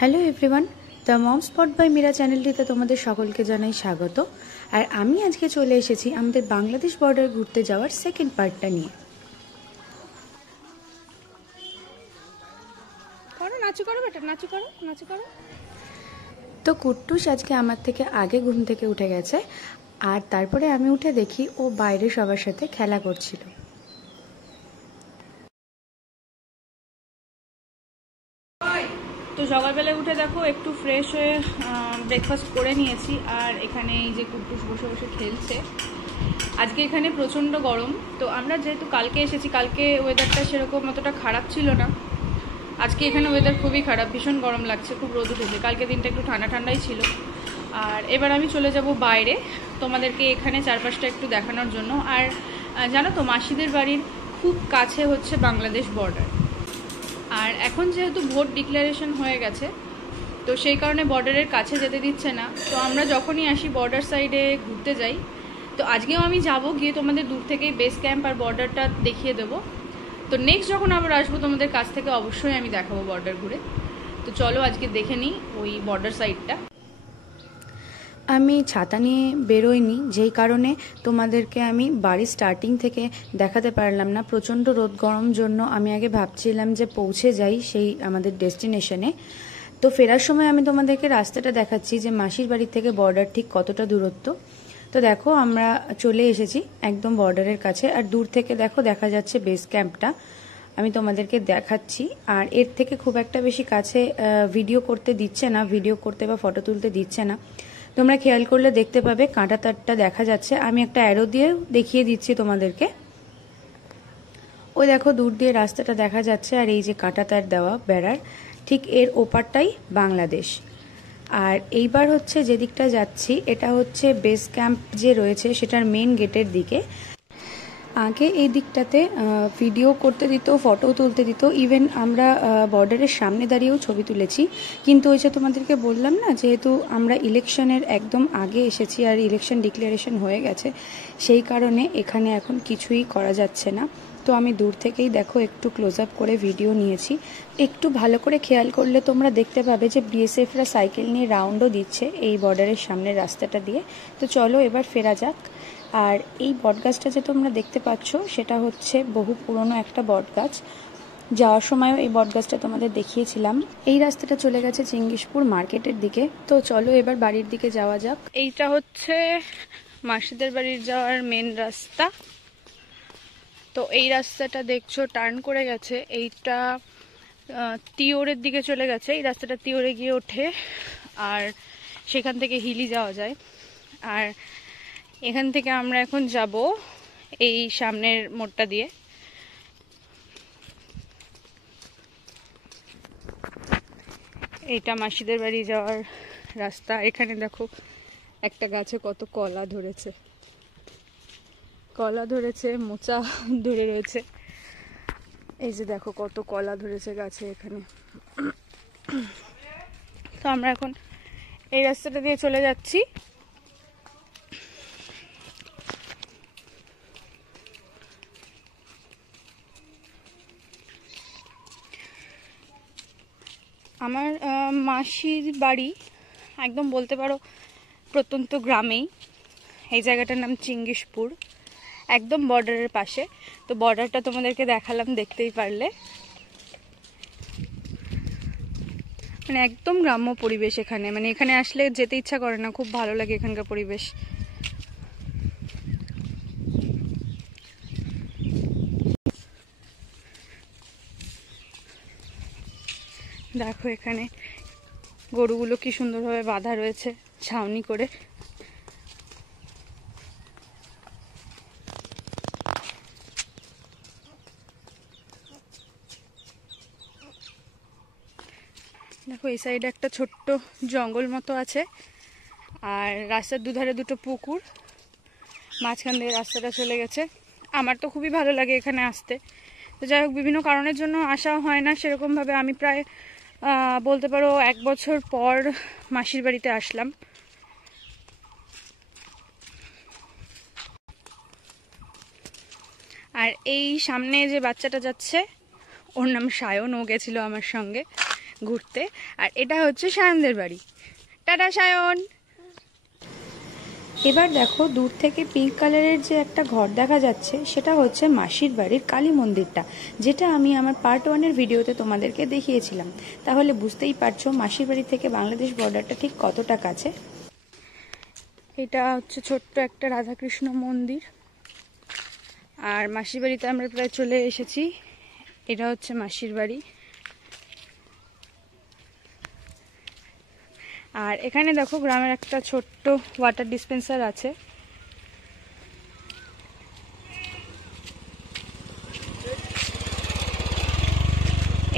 Hello everyone, the Mom Spot by Meera চ্যানেলটিতে তোমাদের সকলকে জানাই স্বাগত। আর আমি আজকে চলে এসেছি আমাদের বাংলাদেশ বর্ডার ঘুরতে যাওয়ার সেকেন্ড পার্টটা নিয়ে। তো কুট্টুস আজকে আমার থেকে আগে ঘুম থেকে উঠে গেছে, আর তারপরে আমি উঠে দেখি ও বাইরে সবার সাথে খেলা করছিল। তো সকালবেলায় উঠে দেখো একটু ফ্রেশ হয়ে ব্রেকফাস্ট করে নিয়েছি, আর এখানে এই যে কুট্টুস বসে বসে খেলছে। আজকে এখানে প্রচণ্ড গরম, তো আমরা যেহেতু কালকে এসেছি, কালকে ওয়েদারটা সেরকম অতটা খারাপ ছিল না। আজকে এখানে ওয়েদার খুবই খারাপ, ভীষণ গরম লাগছে, খুব রোদ উঠেছে। কালকে দিনটা একটু ঠান্ডা ঠান্ডাই ছিল। আর এবার আমি চলে যাব বাইরে তোমাদেরকে এখানে চারপাশটা একটু দেখানোর জন্য। আর জানো তো, মাসিদের বাড়ির খুব কাছে হচ্ছে বাংলাদেশ বর্ডার। আর এখন যেহেতু ভোট ডিক্লারেশন হয়ে গেছে, তো সেই কারণে বর্ডারের কাছে যেতে দিচ্ছে না। তো আমরা যখনই আসি বর্ডার সাইডে ঘুরতে যাই। তো আজকেও আমি যাব, গিয়ে তোমাদের দূর থেকেই বেস ক্যাম্প আর বর্ডারটা দেখিয়ে দেবো। তো নেক্সট যখন আবার আসবো তোমাদের কাছ থেকে অবশ্যই আমি দেখাবো বর্ডার ঘুরে। তো চলো আজকে দেখে নিই ওই বর্ডার সাইডটা। আমি ছাতা নিয়ে বেরোইনি, যেই কারণে তোমাদেরকে আমি বাড়ির স্টার্টিং থেকে দেখাতে পারলাম না। প্রচণ্ড রোদ গরম জন্য আমি আগে ভাবছিলাম যে পৌঁছে যাই সেই আমাদের ডেস্টিনেশনে। তো ফেরার সময় আমি তোমাদেরকে রাস্তাটা দেখাচ্ছি যে মাসির বাড়ি থেকে বর্ডার ঠিক কতটা দূরত্ব। তো দেখো আমরা চলে এসেছি একদম বর্ডারের কাছে, আর দূর থেকে দেখো দেখা যাচ্ছে বেস ক্যাম্পটা। আমি তোমাদেরকে দেখাচ্ছি। আর এর থেকে খুব একটা বেশি কাছে ভিডিও করতে দিচ্ছে না, ভিডিও করতে বা ফটো তুলতে দিচ্ছে না। তোমরা খেয়াল করলে দেখতে পাবে কাঁটা তারটা দেখা যাচ্ছে। আমি একটা অ্যারো দিয়ে দেখিয়ে দিচ্ছি তোমাদেরকে। ওই দেখো দূর দিয়ে রাস্তাটা দেখা যাচ্ছে, আর এই যে কাঁটা তার দেওয়া বেড়ার ঠিক এর ওপারটাই বাংলাদেশ। আর এইবার হচ্ছে যেদিকটা যাচ্ছি, এটা হচ্ছে বেস ক্যাম্প যে রয়েছে সেটার মেন গেটের দিকে। আগে এই দিকটাতে ভিডিও করতে দিত, ফটো তুলতে দিত, ইভেন আমরা বর্ডারের সামনে দাঁড়িয়েও ছবি তুলেছি। কিন্তু ওই যে তোমাদেরকে বললাম না, যেহেতু আমরা ইলেকশনের একদম আগে এসেছি আর ইলেকশন ডিক্লারেশন হয়ে গেছে, সেই কারণে এখানে এখন কিছুই করা যাচ্ছে না। তো আমি দূর থেকেই দেখো একটু ক্লোজ আপ করে ভিডিও নিয়েছি। একটু ভালো করে খেয়াল করলে তোমরা দেখতে পাবে যে বিএসএফরা সাইকেল নিয়ে রাউন্ডও দিচ্ছে এই বর্ডারের সামনের রাস্তাটা দিয়ে। তো চলো এবার ফেরা যাক। আর এই বটগাছটা যে তোমরা দেখতে পাচ্ছ সেটা হচ্ছে বহু পুরনো একটা বটগাছ। যাওয়ার সময়ও এই বটগাছটা তোমাদের দেখিয়েছিলাম। এই রাস্তাটা চলে গেছে চিঙ্গিসপুর মার্কেটের দিকে। তো চলো এবার বাড়ির দিকে যাওয়া যাক। এইটা হচ্ছে মাসিদের বাড়ির যাওয়ার মেন রাস্তা। তো এই রাস্তাটা দেখছো টার্ন করে গেছে, এইটা তিওরের দিকে চলে গেছে। এই রাস্তাটা তিওরে গিয়ে ওঠে, আর সেখান থেকে হিলি যাওয়া যায়। আর এখান থেকে আমরা এখন যাব এই সামনের মোড়টা দিয়ে। এইটা মাসিদের বাড়ি যাওয়ার রাস্তা। এখানে দেখো একটা গাছে কত কলা ধরেছে, কলা ধরেছে, মোচা ধরে রয়েছে। এই যে দেখো কত কলা ধরেছে গাছে এখানে। তো আমরা এখন এই রাস্তাটা দিয়ে চলে যাচ্ছি। আমার মাসির বাড়ি একদম বলতে পারো প্রত্যন্ত গ্রামেই। এই জায়গাটার নাম চিঙ্গিসপুর, একদম বর্ডারের পাশে। তো বর্ডারটা তোমাদেরকে দেখালাম, দেখতেই পারলে। মানে একদম গ্রাম্য পরিবেশ এখানে, মানে এখানে আসলে যেতে ইচ্ছা করে না, খুব ভালো লাগে এখানকার পরিবেশ। দেখো এখানে গরুগুলো কি সুন্দরভাবে বাঁধা রয়েছে ছাউনি করে। দেখো এই সাইডে একটা ছোট্ট জঙ্গল মতো আছে, আর রাস্তার দুধারে দুটো পুকুর, মাঝখান দিয়ে রাস্তাটা চলে গেছে। আমার তো খুবই ভালো লাগে এখানে আসতে। তো যাই হোক, বিভিন্ন কারণের জন্য আসা হয় না সেরকমভাবে। আমি প্রায় বলতে পারো 1 বছর পর মাসির বাড়িতে আসলাম। আর এই সামনে যে বাচ্চাটা যাচ্ছে, ওর নাম সায়ন, ও গেছিল আমার সঙ্গে। ঘুরতে। আর এটা হচ্ছে সায়নদের বাড়ি। টাটা সায়ন। এবার দেখো দূর থেকে পিঙ্ক কালারের যে একটা ঘর দেখা যাচ্ছে সেটা হচ্ছে মাসির বাড়ির কালী মন্দিরটা, যেটা আমি আমার পার্ট 1-এর ভিডিওতে তোমাদেরকে দেখিয়েছিলাম। তাহলে বুঝতেই পারছো মাসির বাড়ি থেকে বাংলাদেশ বর্ডারটা ঠিক কতটা কাছে। এটা হচ্ছে ছোট্ট একটা রাধাকৃষ্ণ মন্দির। আর মাসির বাড়িতে আমরা প্রায় চলে এসেছি। এটা হচ্ছে মাসির বাড়ি। আর এখানে দেখো গ্রামের একটা ছোট্ট ওয়াটার ডিসপেন্সার আছে।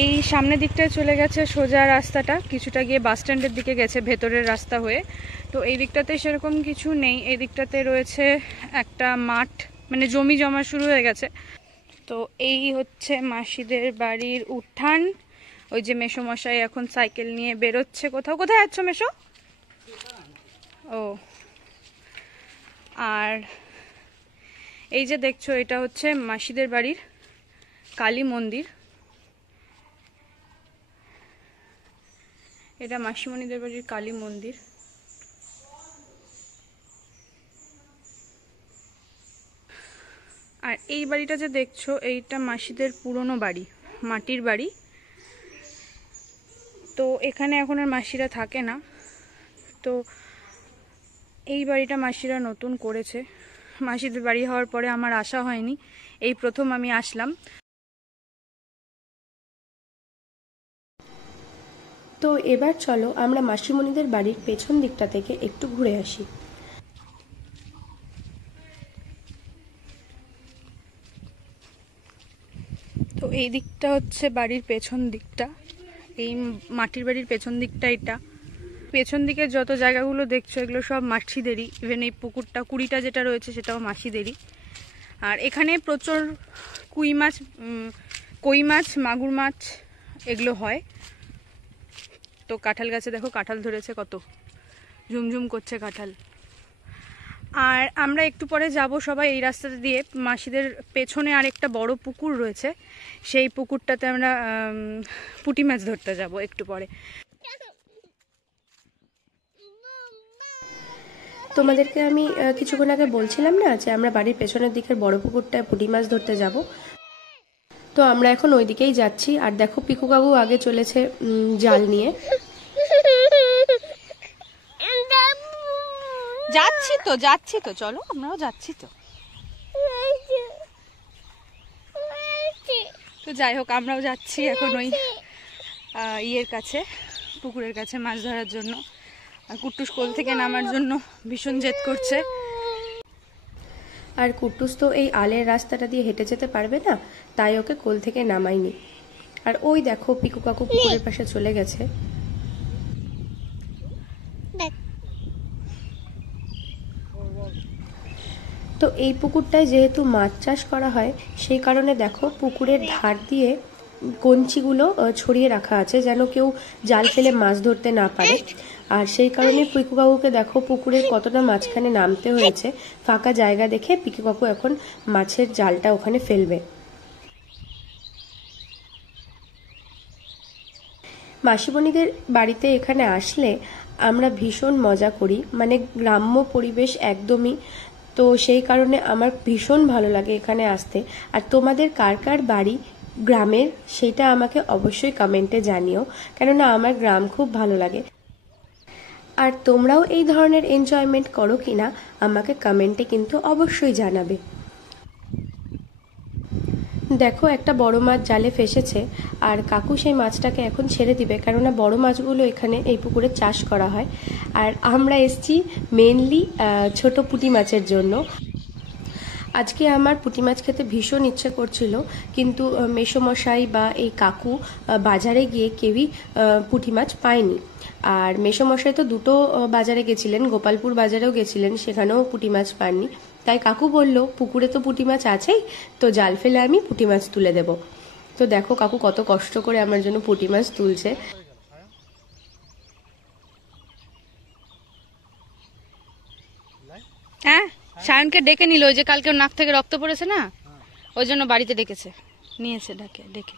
এই সামনের দিকটায় চলে গেছে সোজা রাস্তাটা, কিছুটা গিয়ে বাস স্ট্যান্ডের দিকে গেছে ভেতরের রাস্তা হয়ে। তো এই দিকটাতে সেরকম কিছু নেই। এই দিকটাতে রয়েছে একটা মাঠ, মানে জমি জমা শুরু হয়ে গেছে। তো এই হচ্ছে মাসিদের বাড়ির উঠান। ওই যে মেসোমশাই এখন সাইকেল নিয়ে বেরোচ্ছে কোথাও। কোথায় যাচ্ছ মেসো? ও, আর এই যে দেখছো এটা হচ্ছে মাসিদের বাড়ির কালী মন্দির। এটা মাসিমণিদের বাড়ির কালী মন্দির। আর এই বাড়িটা যে দেখছো এইটা মাসিদের পুরনো বাড়ি, মাটির বাড়ি। তো এখানে এখন আর মাসিরা থাকে না। তো এই বাড়িটা মাসিরা নতুন করেছে। মাসিদের বাড়ি হওয়ার পরে আমার আসা হয়নি, এই প্রথম আমি আসলাম। তো এবার চলো আমরা মাসিমণিদের বাড়ির পেছন দিকটা থেকে একটু ঘুরে আসি। তো এই দিকটা হচ্ছে বাড়ির পেছন দিকটা, এই মাটির বাড়ির পেছন দিকটা। এটা পেছন দিকে যত জায়গাগুলো দেখছো এগুলো সব মাসিদেরই। ইভেন এই পুকুরটা কুড়িটা যেটা রয়েছে সেটাও মাসিদেরই। আর এখানে প্রচুর কই মাছ মাগুর মাছ এগুলো হয়। তো কাঁঠাল গাছে দেখো কাঁঠাল ধরেছে, কত ঝুমঝুম করছে কাঁঠাল। আর আমরা একটু পরে যাব সবাই এই রাস্তাটা দিয়ে। মাসিদের পেছনে আর একটা বড় পুকুর রয়েছে, সেই পুকুরটাতে আমরা পুঁটি মাছ ধরতে যাব একটু পরে। তোমাদেরকে আমি কিছুক্ষণ আগে বলছিলাম না যে আমরা বাড়ির পেছনের দিকের বড় পুকুরটায় পুঁটি মাছ ধরতে যাব। তো আমরা এখন ওই দিকেই যাচ্ছি। আর দেখো পিকু কাকু আগে চলেছে জাল নিয়ে। যাচ্ছি তো চলো, আমরাও যাচ্ছি তো। তো যাই হোক আমরাও যাচ্ছি এখন ওই ইয়ের কাছে, পুকুরের কাছে মাছ ধরার জন্য। আর কুট্টুস কোল থেকে নামার জন্য ভীষণ জেদ করছে। আর কুট্টুস তো এই আলের রাস্তাটা দিয়ে হেঁটে যেতে পারবে না, তাই ওকে কোল থেকে নামাইনি। আর ওই দেখো পিকু কাকু পুকুরের পাশে চলে গেছে। তো এই পুকুরটায় যেহেতু মাছ চাষ করা হয় সেই কারণে দেখো পুকুরের ধার দিয়ে কঞ্চিগুলো ছড়িয়ে রাখা আছে যেন কেউ জাল ফেলে মাছ ধরতে না পারে। আর সেই কারণে পিকু কাকুকে দেখো পুকুরের কতটা মাঝখানে নামতে হয়েছে। ফাঁকা জায়গা দেখে পিকু কাকু এখন মাছের জালটা ওখানে ফেলবে। মাসিমণিদের বাড়িতে এখানে আসলে আমরা ভীষণ মজা করি, মানে গ্রাম্য পরিবেশ একদমই। তো সেই কারণে আমার ভীষণ ভালো লাগে এখানে আসতে। আর তোমাদের কার কার বাড়ি গ্রামের সেটা আমাকে অবশ্যই কমেন্টে জানিও, কেননা আমার গ্রাম খুব ভালো লাগে। আর তোমরাও এই ধরনের এনজয়মেন্ট করো কিনা আমাকে কমেন্টে কিন্তু অবশ্যই জানাবে। দেখো একটা বড় মাছ জালে ফেসেছে আর কাকু সেই মাছটাকে এখন ছেড়ে দিবে, কেননা বড় মাছগুলো এখানে এই পুকুরে চাষ করা হয়। আর আমরা এসছি মেনলি ছোট পুঁটি মাছের জন্য। আজকে আমার পুঁটি মাছ খেতে ভীষণ ইচ্ছে করছিল, কিন্তু মেসোমশাই বা এই কাকু বাজারে গিয়ে কেউই পুঁটি মাছ পায়নি। আর মেসোমশাই তো দুটো বাজারে গেছিলেন, গোপালপুর বাজারেও গেছিলেন, সেখানেও পুঁটি মাছ পাননি। তাই কাকু বলল পুকুরে তো পুঁটি মাছ আছেই, তো জাল ফেলে আমি পুঁটি মাছ তুলে দেব। তো দেখো কাকু কত কষ্ট করে আমার জন্য পুঁটি মাছ তুলছে। হ্যাঁ, সায়নকে ডেকে নিল, ওই যে কালকে ওর নাক থেকে রক্ত পড়েছে না, ওই জন্য বাড়িতে ডেকেছে, নিয়েছে ডেকে।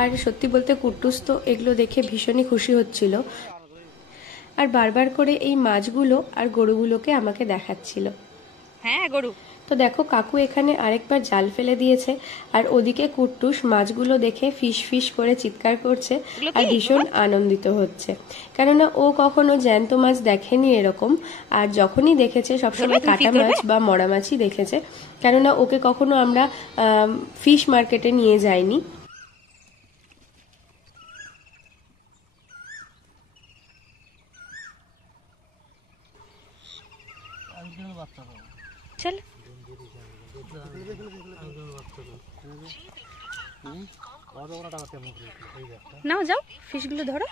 আর সত্যি বলতে কুট্টুস তো এগুলো দেখে ভীষণই খুশি হচ্ছিল, আর বারবার করে এই মাছগুলো আর গরুগুলোকে আমাকে দেখাচ্ছিল। হ্যাঁ গরু। তো দেখো কাকু এখানে আরেকবার জাল ফেলে দিয়েছে, আর ওদিকে কুট্টুস মাছগুলো দেখে ফিস ফিস করে চিৎকার করছে আর ভীষণ আনন্দিত হচ্ছে, কেননা ও কখনো জ্যান্ত মাছ দেখেনি এরকম, আর যখনই দেখেছে সবসময় কাটা মাছ বা মরা মাছই দেখেছে, কেননা ওকে কখনো আমরা ফিশ মার্কেটে নিয়ে যাইনি। চল নাও যাও, ফিশগুলো ধরো।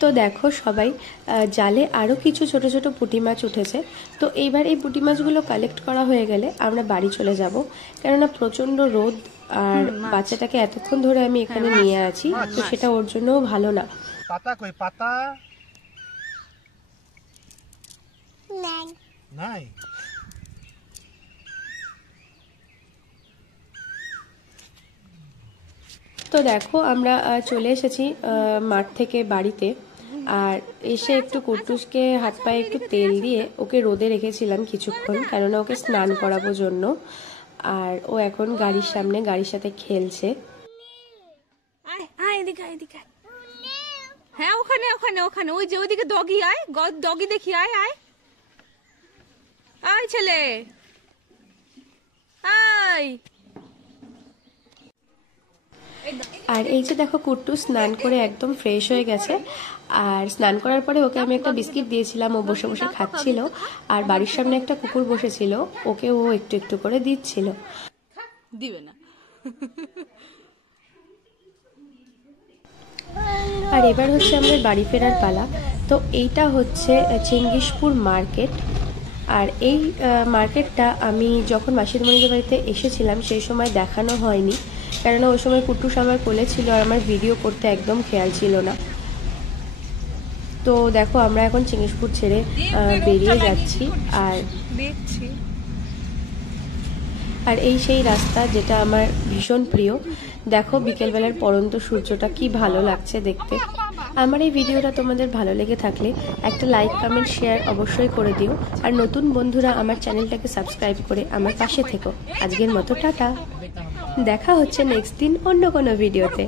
তো দেখো সবাই জালে আরও কিছু ছোট ছোট পুঁটি মাছ উঠেছে। তো এইবার এই পুঁটি মাছগুলো কালেক্ট করা হয়ে গেলে আমরা বাড়ি চলে যাব, কেননা প্রচণ্ড রোদ, আর বাচ্চাটাকে এতক্ষণ ধরে আমি এখানে নিয়ে আছি, তো সেটা ওর জন্যও ভালো না। পাতা কই পাতা নাই। তো দেখো আমরা চলে এসেছি মাঠ থেকে বাড়িতে, আর এসে একটু কুট্টুসকে হাত পায়ে একটু তেল দিয়ে ওকে রোদে রেখেছিলাম কিছুক্ষণ, কেননা ওকে স্নান করাবো জন্য। আর ও এখন গাড়ির সামনে গাড়ির সাথে খেলছে। হ্যাঁ ওখানে ওখানে ওখানে ওই যে ওইদিকে ডগি, আয় ডগি দেখি, আয় আয় আয় ছেলে আয়। আর এই যে দেখো কুট্টু স্নান করে একদম ফ্রেশ হয়ে গেছে, আর স্নান করার পরে ওকে আমি একটা বিস্কিট দিয়েছিলাম, ও বসে বসে খাচ্ছিল, আর বাড়ির সামনে একটা কুকুর বসেছিল, ওকে ও একটু একটু করে দিচ্ছিল। দিবে না। আর এবার হচ্ছে আমাদের বাড়ি ফেরার পালা। তো এইটা হচ্ছে চেঙ্গিসপুর মার্কেট, আর এই মার্কেটটা আমি যখন মাসির মনিদের বাড়িতে এসেছিলাম সেই সময় দেখানো হয়নি, কেননা ওই সময় কুট্টুস আমার কোলে ছিল আর আমার ভিডিও করতে একদম খেয়াল ছিল না। তো দেখো আমরা এখন চেঙ্গিসপুর ছেড়ে বেরিয়ে যাচ্ছি, আর এই সেই রাস্তা যেটা আমার ভীষণ প্রিয়। দেখো বিকেলবেলার পড়ন্ত সূর্যটা কি ভালো লাগছে দেখতে। আমার এই ভিডিওটা তোমাদের ভালো লেগে থাকলে একটা লাইক কমেন্ট শেয়ার অবশ্যই করে দিও, আর নতুন বন্ধুরা আমার চ্যানেলটাকে সাবস্ক্রাইব করে আমার পাশে থেকো। আজকের মতো টাটা, দেখা হচ্ছে নেক্সট দিন অন্য কোনো ভিডিওতে।